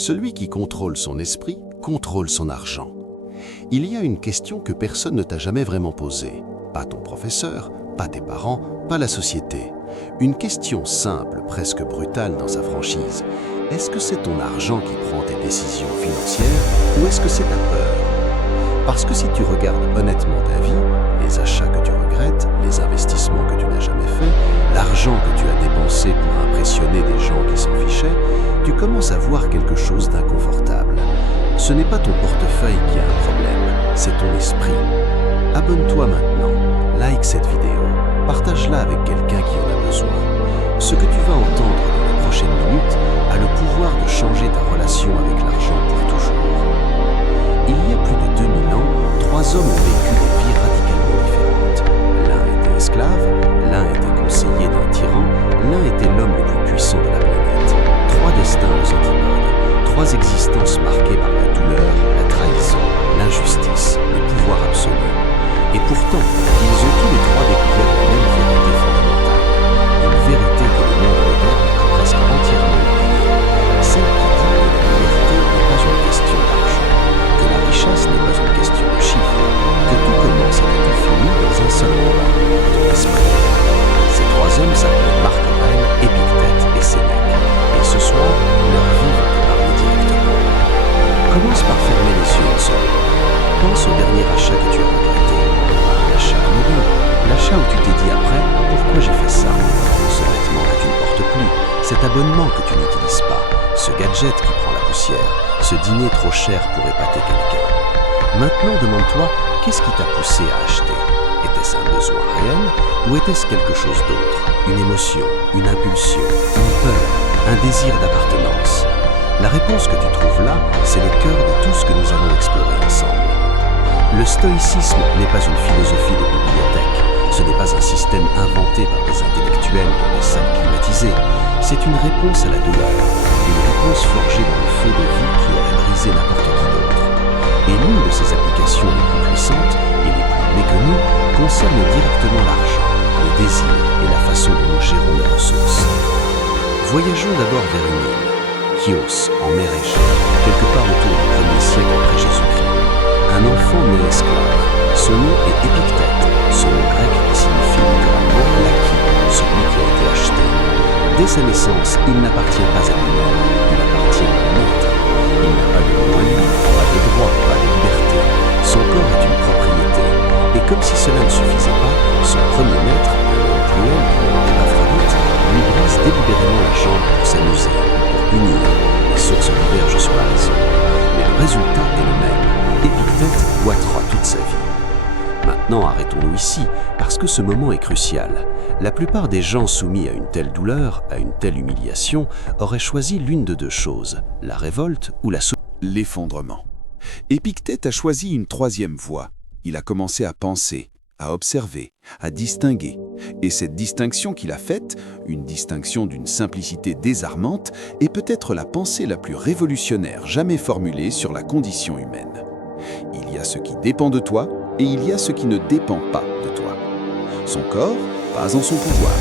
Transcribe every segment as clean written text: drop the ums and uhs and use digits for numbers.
Celui qui contrôle son esprit contrôle son argent. Il y a une question que personne ne t'a jamais vraiment posée. Pas ton professeur, pas tes parents, pas la société. Une question simple, presque brutale dans sa franchise. Est-ce que c'est ton argent qui prend tes décisions financières ou est-ce que c'est ta peur? Parce que si tu regardes honnêtement ta vie, les achats que tu regrettes, les investissements que tu n'as jamais faits, l'argent que tu as dépensé pour impressionner des gens qui s'en fichaient, tu commences à voir quelque chose d'inconfortable. Ce n'est pas ton portefeuille qui a un problème, c'est ton esprit. Abonne-toi maintenant, like cette vidéo, partage-la avec quelqu'un qui en a besoin. Ce que tu vas entendre dans les prochaines minutes a le pouvoir de changer ta relation avec l'argent pour toujours. Il y a plus de 2000 ans, 3 hommes ont vécu des vies radicalement différentes. L'un était esclave, l'un était conseiller d'un tyran, l'un était l'homme le plus puissant de la planète. 3 destins aux antipodes, 3 existences marquées par la douleur, la trahison, l'injustice, le pouvoir absolu. Et pourtant, ils ont tous les 3 découvert la même vérité fondamentale. Une vérité que le monde moderne a presque entièrement oubliée. Celle qui dit que la liberté n'est pas une question d'argent, que la richesse n'est pas une question de chiffres, que tout commence et que tout finit dans un seul endroit, ton esprit. Ces 3 hommes s'appelaient Marc Aurèle, Épictète et Sénèque. Et ce soir, leur vie va te parler directement. Commence par fermer les yeux une seconde. Pense au dernier achat que tu as regretté. L'achat anodin, l'achat où tu t'es dit après « Pourquoi j'ai fait ça ?» Ce vêtement que tu ne portes plus, cet abonnement que tu n'utilises pas, ce gadget qui prend la poussière, ce dîner trop cher pour épater quelqu'un. Maintenant, demande-toi, qu'est-ce qui t'a poussé à acheter? Était-ce un besoin réel ou était-ce quelque chose d'autre? Une émotion, une impulsion, une peur, un désir d'appartenance? La réponse que tu trouves là, c'est le cœur de tout ce que nous allons explorer ensemble. Le stoïcisme n'est pas une philosophie de bibliothèque, ce n'est pas un système inventé par des intellectuels dans des salles climatisées, c'est une réponse à la douleur, une réponse forgée dans le feu de vie qui aurait brisé n'importe qui d'autre. Et l'une de ces applications les plus puissantes et les plus méconnues concerne directement l'argent, les désirs et la façon dont nous gérons les ressources. Voyageons d'abord vers une île, Chios, en mer Égée, quelque part autour du 1er siècle après Jésus-Christ. Un enfant né esclave. Son nom est Épictète, son nom grec qui signifie littéralement l'acquis, celui qui a été acheté. Dès sa naissance, il n'appartient pas à lui-même, il appartient à un maître. Il n'a pas de nom à lui, pas de droit, pas de liberté. Son corps est une propriété. Et comme si cela ne suffisait pas, son premier maître, un homme cruel, Épaphrodite, lui brise délibérément la jambe pour s'amuser, pour punir. Les sources divergent sur la raison. Mais le résultat est le même. Épictète boitera toute sa vie. Maintenant, arrêtons-nous ici, parce que ce moment est crucial. La plupart des gens soumis à une telle douleur, à une telle humiliation, auraient choisi l'une de 2 choses, la révolte ou l'effondrement. Épictète a choisi une 3e voie. Il a commencé à penser, à observer, à distinguer. Et cette distinction qu'il a faite, une distinction d'une simplicité désarmante, est peut-être la pensée la plus révolutionnaire jamais formulée sur la condition humaine. Il y a ce qui dépend de toi et il y a ce qui ne dépend pas de toi. Son corps, pas en son pouvoir.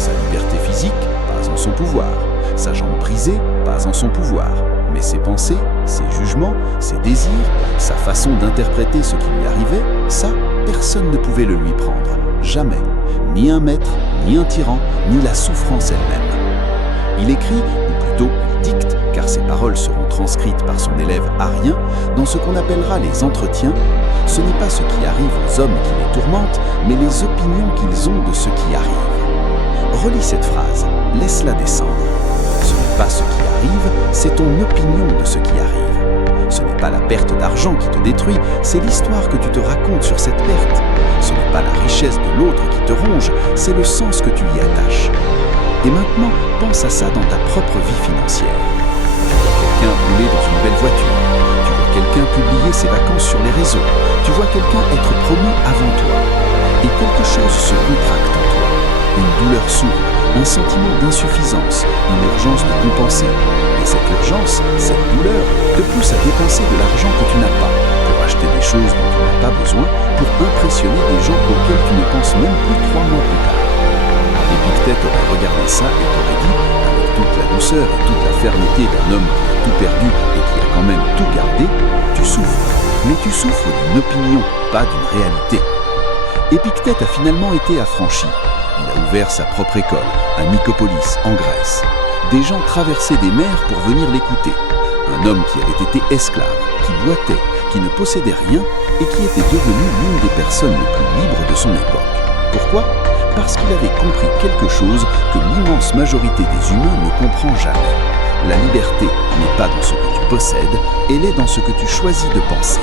Sa liberté physique, pas en son pouvoir. Sa jambe brisée, pas en son pouvoir. Mais ses pensées, ses jugements, ses désirs, sa façon d'interpréter ce qui lui arrivait, ça, personne ne pouvait le lui prendre. Jamais. Ni un maître, ni un tyran, ni la souffrance elle-même. Il écrit, ou plutôt il dicte, car ses paroles seront transcrites par son élève Arien, dans ce qu'on appellera les entretiens. Ce n'est pas ce qui arrive aux hommes qui les tourmentent, mais les opinions qu'ils ont de ce qui arrive. Relis cette phrase, laisse-la descendre. Ce n'est pas ce qui arrive, c'est ton opinion de ce qui arrive. Ce n'est pas la perte d'argent qui te détruit, c'est l'histoire que tu te racontes sur cette perte. Ce n'est pas la richesse de l'autre qui te ronge, c'est le sens que tu y attaches. Et maintenant, pense à ça dans ta propre vie financière. Tu vois quelqu'un rouler dans une belle voiture. Tu vois quelqu'un publier ses vacances sur les réseaux. Tu vois quelqu'un être promu avant toi. Et quelque chose se contracte en toi. Une douleur sourde, un sentiment d'insuffisance, une urgence de compenser. Et cette urgence, cette douleur, te pousse à dépenser de l'argent que tu n'as pas, pour acheter des choses dont tu n'as pas besoin, pour impressionner des gens auxquels tu ne penses même plus 3 mois plus tard. Épictète aurait regardé ça et t'aurait dit, avec toute la douceur et toute la fermeté d'un homme qui a tout perdu et qui a quand même tout gardé, tu souffres. Mais tu souffres d'une opinion, pas d'une réalité. Épictète a finalement été affranchi. Il a ouvert sa propre école, à Nicopolis, en Grèce. Des gens traversaient des mers pour venir l'écouter. Un homme qui avait été esclave, qui boitait, qui ne possédait rien et qui était devenu l'une des personnes les plus libres de son époque. Pourquoi ? Parce qu'il avait compris quelque chose que l'immense majorité des humains ne comprend jamais. La liberté n'est pas dans ce que tu possèdes, elle est dans ce que tu choisis de penser.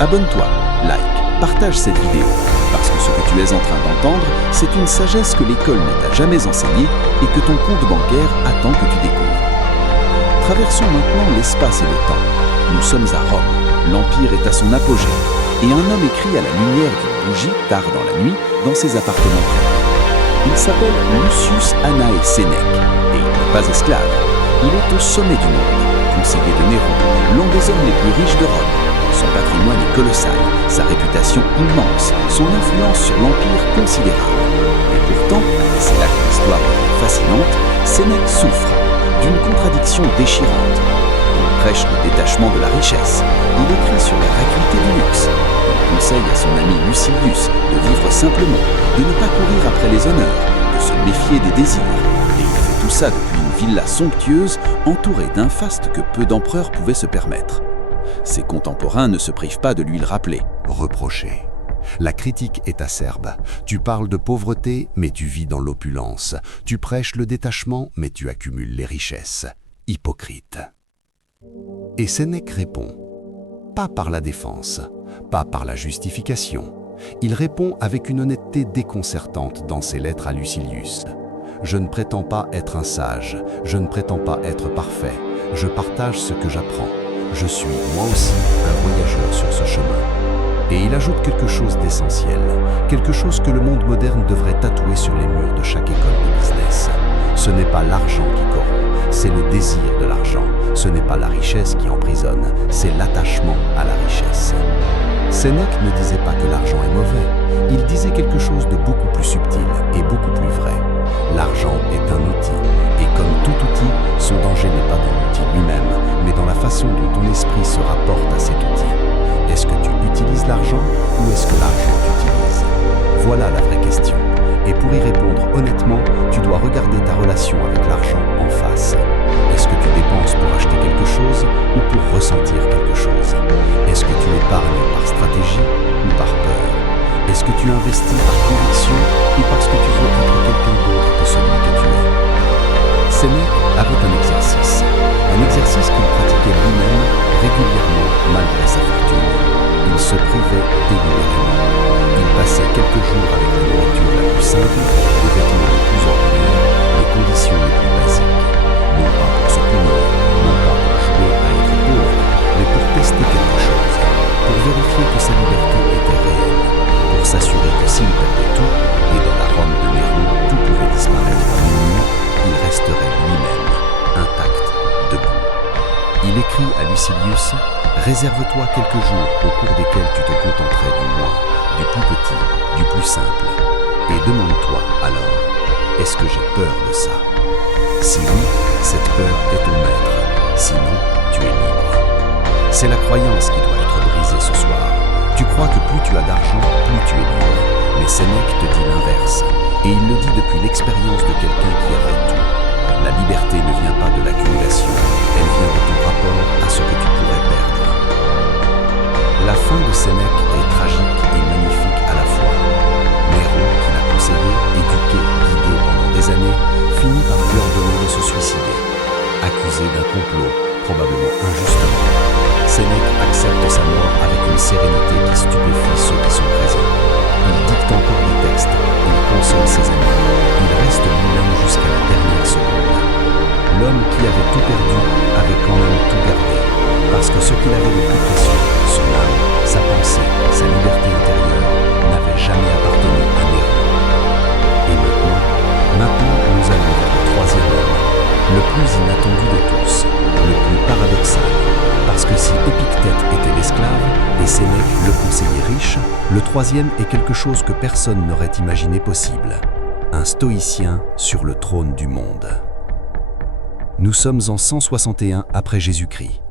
Abonne-toi, like, partage cette vidéo, parce que ce que tu es en train d'entendre, c'est une sagesse que l'école ne t'a jamais enseignée et que ton compte bancaire attend que tu découvres. Traversons maintenant l'espace et le temps. Nous sommes à Rome, l'Empire est à son apogée, et un homme écrit à la lumière d'une bougie, tard dans la nuit, dans ses appartements privés. Il s'appelle Lucius Annae Sénèque, et il n'est pas esclave. Il est au sommet du monde, conseiller de Néron, l'un des hommes les plus riches de Rome. Son patrimoine est colossal, sa réputation immense, son influence sur l'Empire considérable. Et pourtant, c'est là que l'histoire devient fascinante, Sénèque souffre d'une contradiction déchirante. Il prêche le détachement de la richesse, il écrit sur la vacuité du luxe, il conseille à son ami Lucilius de vivre simplement, de ne pas courir après les honneurs, de se méfier des désirs. Et il fait tout ça depuis une villa somptueuse entourée d'un faste que peu d'empereurs pouvaient se permettre. Ses contemporains ne se privent pas de lui le rappeler. Reprocher. La critique est acerbe. Tu parles de pauvreté, mais tu vis dans l'opulence. Tu prêches le détachement, mais tu accumules les richesses. Hypocrite. Et Sénèque répond. Pas par la défense, pas par la justification. Il répond avec une honnêteté déconcertante dans ses lettres à Lucilius. Je ne prétends pas être un sage, je ne prétends pas être parfait. Je partage ce que j'apprends. Je suis, moi aussi, un voyageur sur ce chemin. Et il ajoute quelque chose d'essentiel, quelque chose que le monde moderne devrait tatouer sur les murs de chaque école de business. Ce n'est pas l'argent qui corrompt, c'est le désir de l'argent. Ce n'est pas la richesse qui emprisonne, c'est l'attachement à la richesse. Sénèque ne disait pas que l'argent est mauvais, il disait quelque chose de beaucoup plus subtil et beaucoup plus vrai. L'argent est un outil, et comme tout outil, son danger n'est pas dans l'outil lui-même, mais dans la façon dont ton esprit se rapporte à cet outil. Est-ce que tu utilises l'argent ou est-ce que l'argent t'utilise ? Voilà la vraie question. Et pour y répondre honnêtement, tu dois regarder ta relation avec l'argent en face. Est-ce que tu dépenses pour acheter quelque chose ou pour ressentir quelque chose ? Est-ce que tu épargnes par stratégie ou par peur ? Est-ce que tu investis par conviction ou parce que tu veux être quelqu'un d'autre que celui que tu es ? Sénèque avait un exercice qu'il pratiquait lui-même régulièrement malgré sa fortune. Il se privait délibérément. Il passait quelques jours avec la nourriture la plus simple, les vêtements les plus ordinaires, les conditions les plus basiques. Non pas pour se punir, non pas pour jouer à être pauvre, mais pour tester quelque chose, pour vérifier que sa liberté était réelle, pour s'assurer que s'il perdait tout, et dans la Rome de Néron, tout pouvait disparaître en une nuit, il resterait lui-même, intact, debout. Il écrit à Lucilius « Réserve-toi quelques jours au cours desquels tu te contenterais du moins, du plus petit, du plus simple. Et demande-toi alors, est-ce que j'ai peur de ça ? Si oui, cette peur est ton maître. Sinon, tu es libre. » C'est la croyance qui doit être brisée ce soir. Tu crois que plus tu as d'argent, plus tu es libre. Mais Sénèque te dit l'inverse. Et il le dit depuis l'expérience de quelqu'un qui avait tout. La liberté ne vient pas de l'accumulation, elle vient de ton rapport à ce que tu pourrais perdre. La fin de Sénèque est tragique et magnifique à la fois. Néron, qui l'a conseillé, éduqué, guidé pendant des années, finit par lui ordonner de se suicider. Accusé d'un complot, probablement injustement, Sénèque accepte sa mort avec une sérénité qui stupéfie ceux qui sont présents. Il dicte encore des textes, il console ses amis, il reste lui-même jusqu'à la dernière seconde. L'homme qui avait tout perdu avait quand même tout gardé, parce que ce qu'il avait de plus précieux, son âme, sa pensée, sa liberté intérieure, n'avait jamais appartenu à Néron. Et maintenant nous allons vers le troisième homme, le plus inattendu de tous, le plus paradoxal, parce que si Épictète était l'esclave et Sénèque le conseiller riche, le troisième est quelque chose que personne n'aurait imaginé possible, un stoïcien sur le trône du monde. Nous sommes en 161 après Jésus-Christ.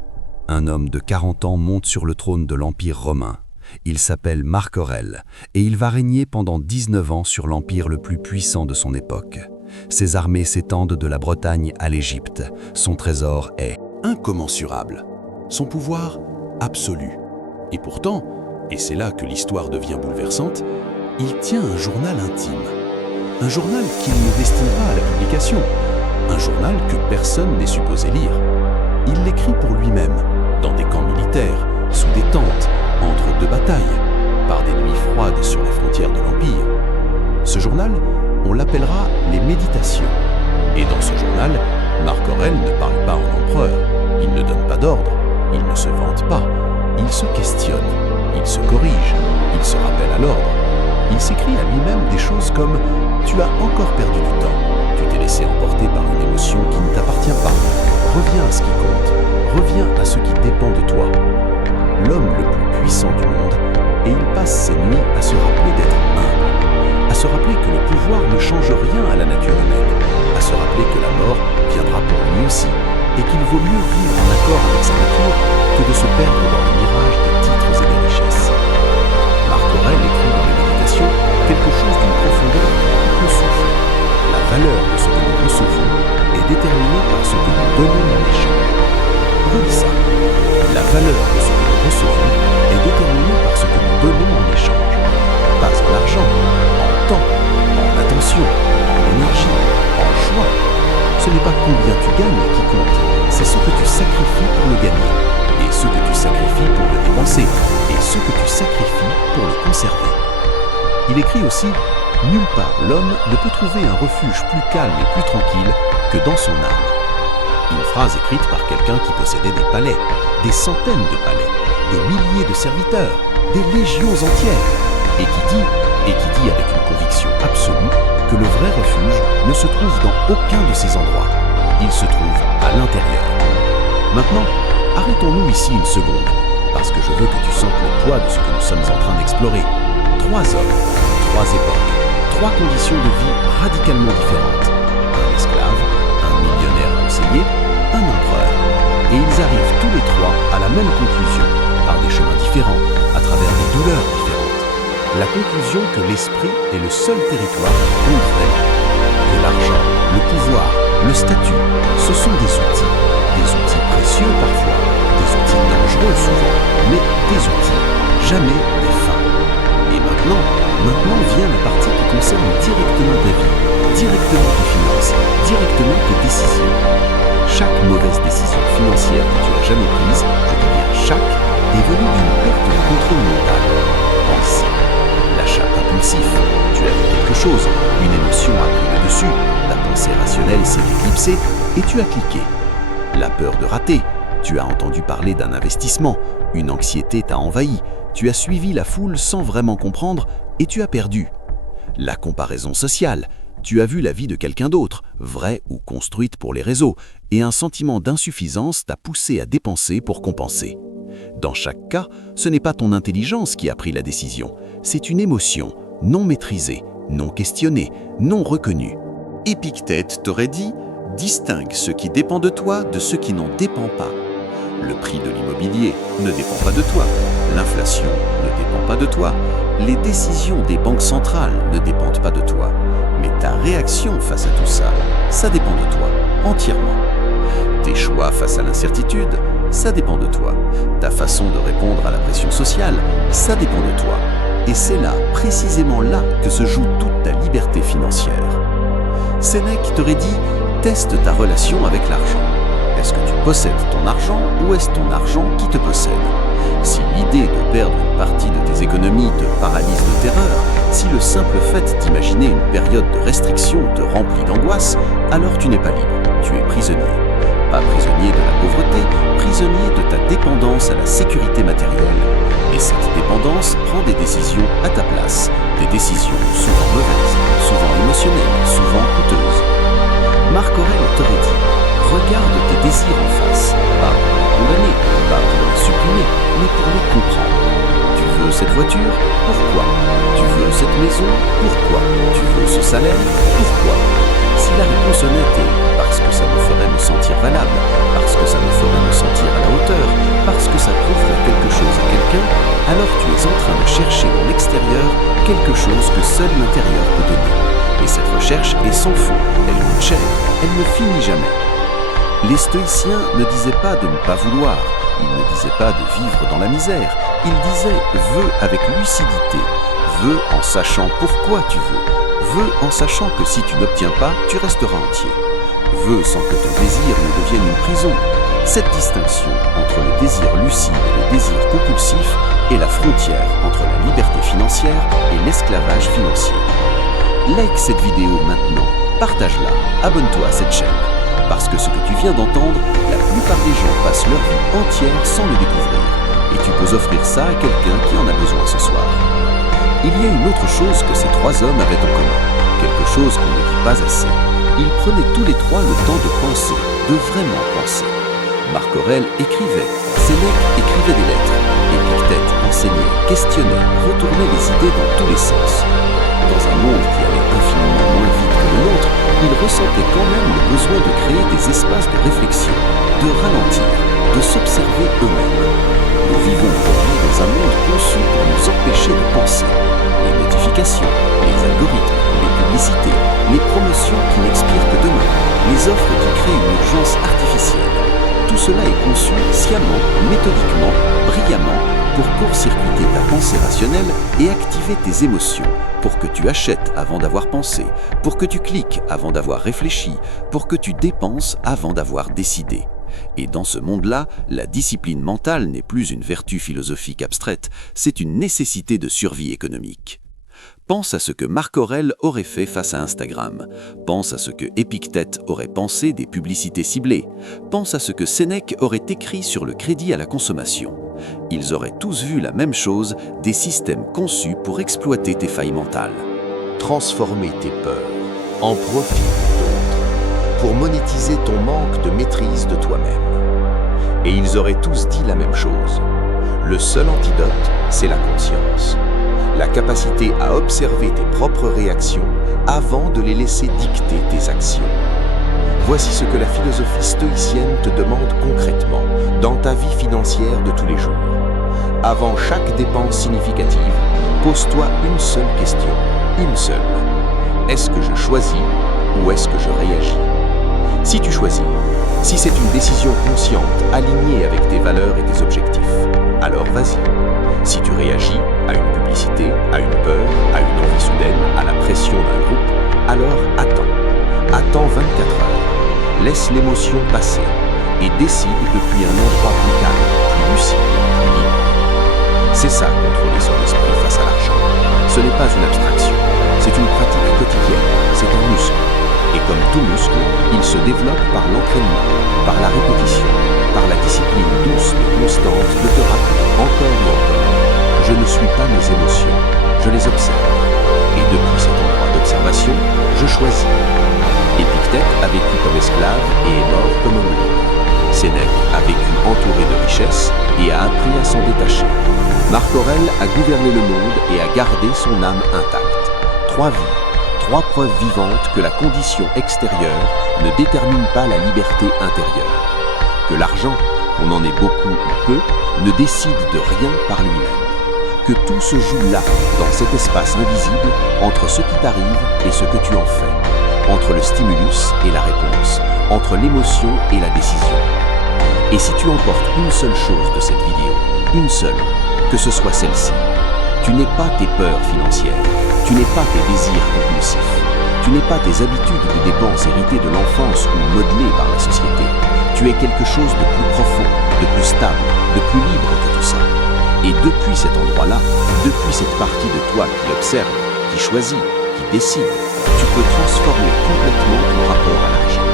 Un homme de 40 ans monte sur le trône de l'Empire romain. Il s'appelle Marc Aurèle et il va régner pendant 19 ans sur l'empire le plus puissant de son époque. Ses armées s'étendent de la Bretagne à l'Égypte. Son trésor est incommensurable, son pouvoir absolu. Et pourtant, et c'est là que l'histoire devient bouleversante, il tient un journal intime. Un journal qu'il ne destine pas à la publication. Un journal que personne n'est supposé lire. Il l'écrit pour lui-même, dans des camps militaires, sous des tentes, entre deux batailles, par des nuits froides sur les frontières de l'Empire. Ce journal, on l'appellera les Méditations. Et dans ce journal, Marc Aurèle ne parle pas en empereur, il ne donne pas d'ordre, il ne se vante pas, il se questionne, il se corrige, il se rappelle à l'ordre. Il s'écrit à lui-même des choses comme « Tu as encore perdu du temps, tu t'es laissé emporter par une émotion qui ne t'appartient pas. Reviens à ce qui compte, reviens à ce qui dépend de toi. » L'homme le plus puissant du monde, et il passe ses nuits à se rappeler d'être humble, à se rappeler que le pouvoir ne change rien à la nature humaine, à se rappeler que la mort viendra pour lui aussi, et qu'il vaut mieux vivre en accord avec sa nature que de se perdre dans le mirage des titres et des richesses. Marc Aurèle écrit dans les Méditations quelque chose d'une profondeur qui coupe le souffle. La valeur de ce que nous recevons est déterminée par ce que nous donnons en échange. Relis ça. La valeur de ce que nous recevons est déterminée par ce que nous donnons en échange. Pas en argent, en temps, en attention, en énergie, en choix. Ce n'est pas combien tu gagnes qui compte, c'est ce que tu sacrifies pour le gagner, et ce que tu sacrifies pour le dépenser, et ce que tu sacrifies pour le conserver. Il écrit aussi « Nulle part l'homme ne peut trouver un refuge plus calme et plus tranquille que dans son âme ». Une phrase écrite par quelqu'un qui possédait des palais, des centaines de palais, des milliers de serviteurs, des légions entières, et qui dit avec une conviction absolue que le vrai refuge ne se trouve dans aucun de ces endroits. Il se trouve à l'intérieur. Maintenant, arrêtons-nous ici une seconde, parce que je veux que tu sentes le poids de ce que nous sommes en train d'explorer. 3 hommes, 3 époques, 3 conditions de vie radicalement différentes. Un esclave, un millionnaire conseiller, un empereur. Et ils arrivent tous les 3 à la même conclusion, par des chemins différents, à travers des douleurs différentes. La conclusion que l'esprit est le seul territoire qui compte vraiment. Que l'argent, le pouvoir, le statut, ce sont des outils précieux parfois, des outils dangereux souvent, mais des outils, jamais des fins. Et maintenant vient la partie qui concerne directement ta vie, directement tes finances, directement tes décisions. Chaque mauvaise décision financière que tu as jamais prise, je dis bien chaque, est venue d'une perte de contrôle mental. Pensée. L'achat impulsif, tu as vu quelque chose, une émotion a pris le dessus, ta pensée rationnelle s'est éclipsée et tu as cliqué. La peur de rater, tu as entendu parler d'un investissement, une anxiété t'a envahi, tu as suivi la foule sans vraiment comprendre et tu as perdu. La comparaison sociale, tu as vu la vie de quelqu'un d'autre, vraie ou construite pour les réseaux, et un sentiment d'insuffisance t'a poussé à dépenser pour compenser. Dans chaque cas, ce n'est pas ton intelligence qui a pris la décision, c'est une émotion non maîtrisée, non questionnée, non reconnue. Épictète t'aurait dit « Distingue ce qui dépend de toi de ce qui n'en dépend pas ». Le prix de l'immobilier ne dépend pas de toi, l'inflation ne dépend pas de toi, les décisions des banques centrales ne dépendent pas de toi, mais ta réaction face à tout ça, ça dépend de toi, entièrement. Tes choix face à l'incertitude, ça dépend de toi. Ta façon de répondre à la pression sociale, ça dépend de toi. Et c'est là, précisément là, que se joue toute ta liberté financière. Sénèque t'aurait dit « Teste ta relation avec l'argent. Est-ce que tu possèdes ton argent ou est-ce ton argent qui te possède ? Si l'idée de perdre une partie de tes économies te paralyse de terreur, si le simple fait d'imaginer une période de restriction te remplit d'angoisse, alors tu n'es pas libre, tu es prisonnier. Pas prisonnier de la pauvreté, prisonnier de ta dépendance à la sécurité matérielle. Et cette dépendance prend des décisions à ta place, des décisions souvent mauvaises, souvent émotionnelles, souvent coûteuses. Marc Aurèle t'aurait dit « Regarde tes désirs en face, pas pour les condamner, pas pour les supprimer, mais pour les comprendre. Tu veux cette voiture ? Pourquoi ? Tu veux cette maison ? Pourquoi ? Tu veux ce salaire ? Pourquoi ? Si Si la réponse honnête est « parce que ça me ferait me sentir valable, parce que ça me ferait me sentir à la hauteur, parce que ça prouverait quelque chose à quelqu'un », alors tu es en train de chercher dans l'extérieur quelque chose que seul l'intérieur peut donner. Et cette recherche est sans fond, elle coûte cher, elle ne finit jamais. Les stoïciens ne disaient pas de ne pas vouloir, ils ne disaient pas de vivre dans la misère, ils disaient « veux avec lucidité », veux en sachant pourquoi tu veux en sachant que si tu n'obtiens pas, tu resteras entier, veux sans que ton désir ne devienne une prison. Cette distinction entre le désir lucide et le désir compulsif est la frontière entre la liberté financière et l'esclavage financier. Like cette vidéo maintenant, partage-la, abonne-toi à cette chaîne. Parce que ce que tu viens d'entendre, la plupart des gens passent leur vie entière sans le découvrir. Et tu peux offrir ça à quelqu'un qui en a besoin ce soir. Il y a une autre chose que ces trois hommes avaient en commun. Quelque chose qu'on ne dit pas assez. Ils prenaient tous les trois le temps de penser, de vraiment penser. Marc Aurèle écrivait, Sénèque écrivait des lettres, Épictète enseignait, questionnait, retournait les idées dans tous les sens. Dans un monde qui allait infiniment moins vite que le nôtre, ils ressentaient quand même le besoin de créer des espaces de réflexion, de ralentir, de s'observer eux-mêmes. Nous vivons aujourd'hui dans un monde conçu pour nous empêcher de penser. Les notifications, les algorithmes, les publicités, les promotions qui n'expirent que demain, les offres qui créent une urgence artificielle. Tout cela est conçu sciemment, méthodiquement, brillamment, pour court-circuiter ta pensée rationnelle et activer tes émotions, pour que tu achètes avant d'avoir pensé, pour que tu cliques avant d'avoir réfléchi, pour que tu dépenses avant d'avoir décidé. Et dans ce monde-là, la discipline mentale n'est plus une vertu philosophique abstraite, c'est une nécessité de survie économique. Pense à ce que Marc Aurèle aurait fait face à Instagram. Pense à ce que Épictète aurait pensé des publicités ciblées. Pense à ce que Sénèque aurait écrit sur le crédit à la consommation. Ils auraient tous vu la même chose, des systèmes conçus pour exploiter tes failles mentales. Transformer tes peurs en profit d'autres, pour monétiser ton manque de maîtrise de toi-même. Et ils auraient tous dit la même chose. Le seul antidote, c'est la conscience. La capacité à observer tes propres réactions avant de les laisser dicter tes actions. Voici ce que la philosophie stoïcienne te demande concrètement dans ta vie financière de tous les jours. Avant chaque dépense significative, pose-toi une seule question, une seule. Est-ce que je choisis ou est-ce que je réagis? Si tu choisis, si c'est une décision consciente, alignée avec tes valeurs et tes objectifs, alors vas-y. Si tu réagis à une publicité, à une peur, à une envie soudaine, à la pression d'un groupe, alors attends. Attends 24 heures. Laisse l'émotion passer et décide depuis un endroit plus calme, plus lucide, plus libre. C'est ça, contrôler son esprit face à l'argent. Ce n'est pas une abstraction, c'est une pratique quotidienne, c'est un muscle. Et comme tout muscle, il se développe par l'entraînement, par la répétition, par la discipline douce mais constante de te rappeler encore et encore. Je ne suis pas mes émotions, je les observe. Et depuis cet endroit d'observation, je choisis. Épictète a vécu comme esclave et est mort comme homme libre. Sénèque a vécu entouré de richesses et a appris à s'en détacher. Marc Aurèle a gouverné le monde et a gardé son âme intacte. 3 vies. 3 preuves vivantes que la condition extérieure ne détermine pas la liberté intérieure. Que l'argent, qu'on en ait beaucoup ou peu, ne décide de rien par lui-même. Que tout se joue là, dans cet espace invisible, entre ce qui t'arrive et ce que tu en fais. Entre le stimulus et la réponse. Entre l'émotion et la décision. Et si tu emportes une seule chose de cette vidéo, une seule, que ce soit celle-ci, tu n'es pas tes peurs financières. Tu n'es pas tes désirs compulsifs. Tu n'es pas tes habitudes de dépenses héritées de l'enfance ou modelées par la société. Tu es quelque chose de plus profond, de plus stable, de plus libre que tout ça. Et depuis cet endroit-là, depuis cette partie de toi qui observe, qui choisit, qui décide, tu peux transformer complètement ton rapport à l'argent.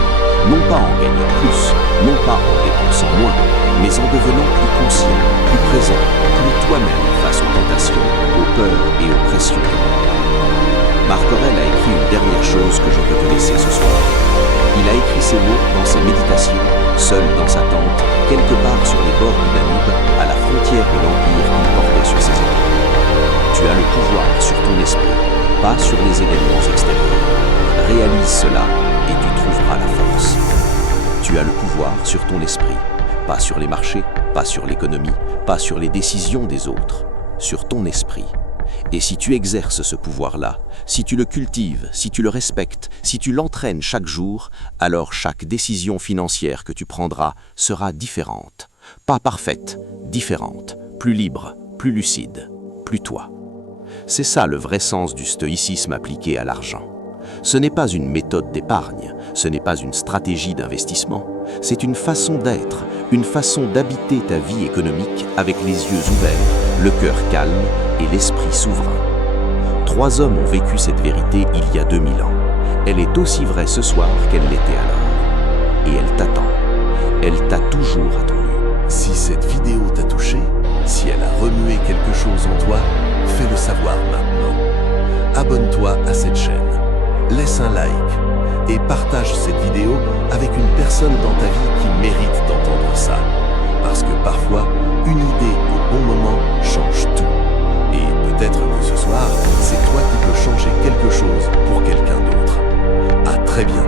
Non pas en gagnant plus, non pas en dépensant moins, mais en devenant plus conscient, plus présent, plus toi-même face aux tentations, aux peurs et aux pressions. Marc Aurèle a écrit une dernière chose que je veux te laisser ce soir. Il a écrit ces mots dans ses méditations, seul dans sa tente, quelque part sur les bords du Danube, à la frontière de l'Empire qu'il portait sur ses épaules. Tu as le pouvoir sur ton esprit, pas sur les événements extérieurs. Réalise cela et trouveras la force. Tu as le pouvoir sur ton esprit, pas sur les marchés, pas sur l'économie, pas sur les décisions des autres, sur ton esprit. Et si tu exerces ce pouvoir-là, si tu le cultives, si tu le respectes, si tu l'entraînes chaque jour, alors chaque décision financière que tu prendras sera différente. Pas parfaite, différente, plus libre, plus lucide, plus toi. C'est ça le vrai sens du stoïcisme appliqué à l'argent. Ce n'est pas une méthode d'épargne, ce n'est pas une stratégie d'investissement, c'est une façon d'être, une façon d'habiter ta vie économique avec les yeux ouverts, le cœur calme et l'esprit souverain. 3 hommes ont vécu cette vérité il y a 2000 ans. Elle est aussi vraie ce soir qu'elle l'était alors. Et elle t'attend. Elle t'a toujours attendu. Si cette vidéo t'a touché, si elle a remué quelque chose en toi, fais-le savoir maintenant. Abonne-toi à cette chaîne, laisse un like et partage cette vidéo avec une personne dans ta vie qui mérite d'entendre ça. Parce que parfois, une idée au bon moment change tout. Et peut-être que ce soir, c'est toi qui peux changer quelque chose pour quelqu'un d'autre. À très bientôt.